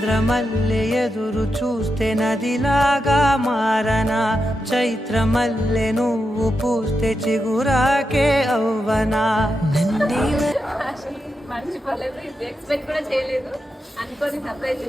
చంద్రమల్లె ఎదురు చూస్తే నదిలాగా మారనా, చైత్రమల్లె నువ్వు పూస్తే చిగురాకే అవ్వనా. మర్చిపోలేదు, ఎక్స్పెక్ట్ కూడా చేయలేదు, అనుకోని సర్ప్రైజ్